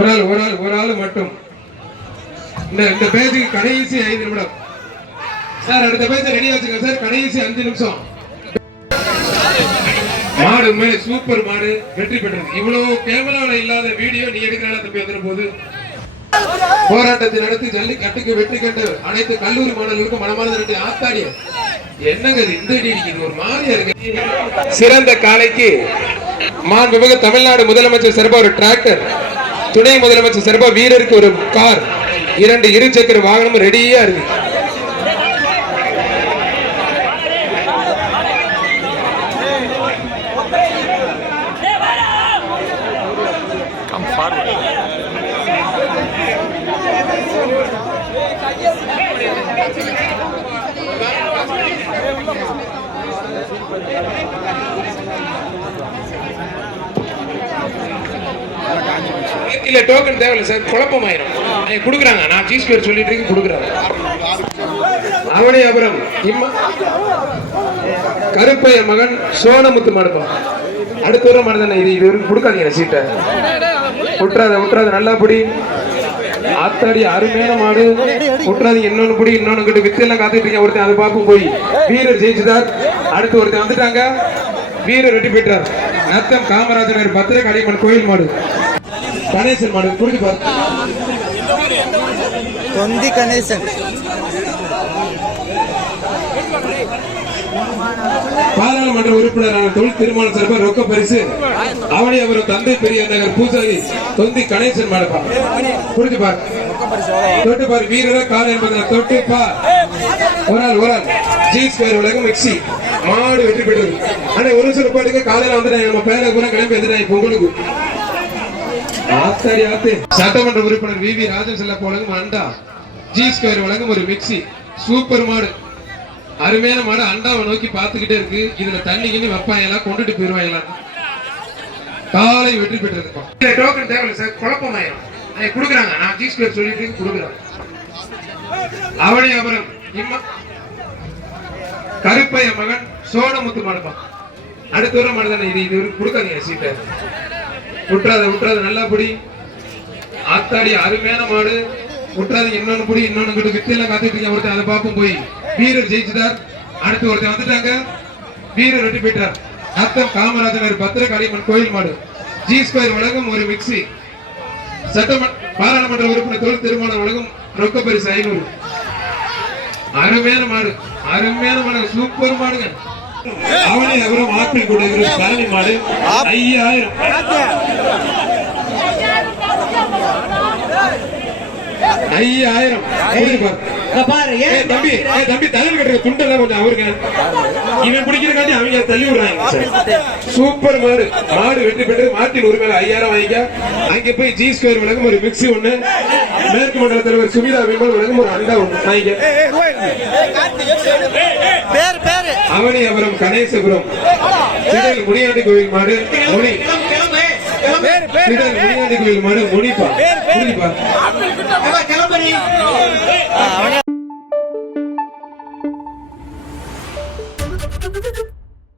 ஒரு ஆள் மட்டும் இந்த பேஜுக்கு கடைசி 5 நிமிடம் சார். அடுத்த பேஜ் ரெடி வச்சுங்க சார். கடைசி 5 நிமிஷம். மாடு உண்மையிலே சூப்பர் மாடு, வெற்றி பெற்றது. இவ்வளவு கேமரால இல்லாத வீடியோ நீ எடுக்கிறான தம்பி வந்துடும் போது போராட்டத்தை நடத்தி ஜல்லிக்கட்டுக்கு வெற்றி கண்டு அனைத்து கல்லூரி மாணவர்களுக்கும் மனமார்ந்த நன்றி. ஆத்தாடிய என்னங்க இந்த அடிக்குது, ஒரு மாதிரியா இருக்கு. சிறந்த காலைக்கு மாண்புமிகு தமிழ்நாடு முதலமைச்சர் சார்பா ஒரு டிராக்டர், துணை முதலமைச்சர் சார்பா வீரருக்கு ஒரு கார், 2 இருசக்கர வாகனம் ரெடியா இருக்கு. இல்ல டோக்கன் தேவையில்லை சார், குழப்பமாயிரும். கொடுக்குறாங்க, நான் சீஸ் பேர் சொல்லிட்டு இருக்கு, கொடுக்குறாங்க. அவனே அப்புறம் கருப்பைய மகன் சோனமுத்து மாடுப்போம். அடுத்த ஒரு மனதானே இது கொடுக்காதீங்க சீட்டை. விட்டுறாத நல்லா பிடி. ஆத்தாடி அருமையான மாடு, விட்டுறாதீங்க. இன்னொன்னு பிடி, இன்னொன்னு கிட்ட வித்து எல்லாம் காத்துட்டு இருக்கேன். ஒருத்தன் அதை பார்ப்போம் போய். வீரர் ஜெயிச்சுதார். அடுத்து ஒருத்தன் வந்துட்டாங்க, வீரர் வெட்டி போயிட்டார். நத்தம் காமராஜர் பத்திர கடைமன் கோயில் மாடு, கணேசன் மாடு புரிஞ்சு பாரு. தொந்தி கணேசன் பாராளுமன்ற உறுப்பினரான தொழில் திருமண சிறப்பு ரொக்க பரிசு அவனி அவர் தந்தை பெரிய நகர் பூசாரி தொந்தி கணேசன் மாடுப்பா. புரிஞ்சு பாரு, தொட்டு பாரு. வீரர கால என்பதை தொட்டு பார். ஒரு ஆள் ஜீஸ் பேர் உலகம் மிக்சி மாடு வெற்றி பெற்றது. ஆனா ஒரு சில பாட்டுக்கு காலையில வந்துட்டாங்க, நம்ம பேர கூட கிளம்பி வந்துட்டாங்க பொங்கலுக்கு. சட்டமன்ற உறுப்பினர் வி ராஜன் செல்ல வழங்கும் அண்டா, ஜி ஸ்கொயர் வழங்கும் ஒரு மிக்சி. சூப்பர் மாடு, அருமையான மாடு. அண்டாவை நோக்கி பார்த்துக்கிட்டே இருக்கு. இதுல தண்ணி கிண்ணி வைப்பாயெல்லாம் கொண்டுட்டு போயிருவாங்களாம். காலை வெற்றி பெற்றது. டோக்கன் தேவையில்லை சார், குழப்பமாயிரும். கொடுக்குறாங்க, நான் ஜி ஸ்கொயர் சொல்லிட்டு கொடுக்குறேன். அவனே அப்புறம் கருப்பைய மகன் சோனமுத்து மாடுப்பான். அடுத்த ஒரு மாடுதானே இது கொடுக்காதீங்க சீட்டை. விட்டுறாத நல்லா பிடி. ஆத்தாடி அருமையான மாடு, விட்டுறாது. இன்னொன்னு பிடி, இன்னொன்னு கிட்ட வித்து எல்லாம் காத்துட்டு இருக்கேன். ஒருத்தன் அதை பார்ப்போம் போய். வீரர் ஜெயிச்சுதார். அடுத்து ஒருத்தன் வந்துட்டாங்க, வீரர் வெட்டி போயிட்டார். நத்தம் காமராஜர் பத்திர கடைமன் கோயில் மாடு, ஜி ஸ்கொயர் வழங்கும் ஒரு மிக்சி. பாராளுமன்ற உறுப்பினர் தொழில் திருமணம் வழங்கும் ரொக்க பரிசு 500. அருமையான மாடு, சூப்பர் மாடுங்க. அவனே அவரும் ஆப்பிள் கூட பழனி மாடு 5000. தம்பி தலைவர் கட்டுற துண்டெல்லாம் கொஞ்சம் அவருக்கு இவன் பிடிக்கிறக்காண்டி அவங்க தள்ளி விடுறாங்க. சூப்பர் மாடு வெற்றி பெற்று மாட்டின் உரிமையில 5000 வாங்கிக்க. அங்க போய் ஜி ஸ்கொயர் வழங்கும் ஒரு மிக்சி ஒண்ணு, மேற்கு மண்டல தலைவர் சுமிதா விமல் வழங்கும் ஒரு அண்டா ஒண்ணு வாங்கிக்க. அவனி அப்புறம் கணேசபுரம் முனியாண்டி கோயில் மாடு முனி, முனியாண்டி கோயில் மாடு முனிப்பா.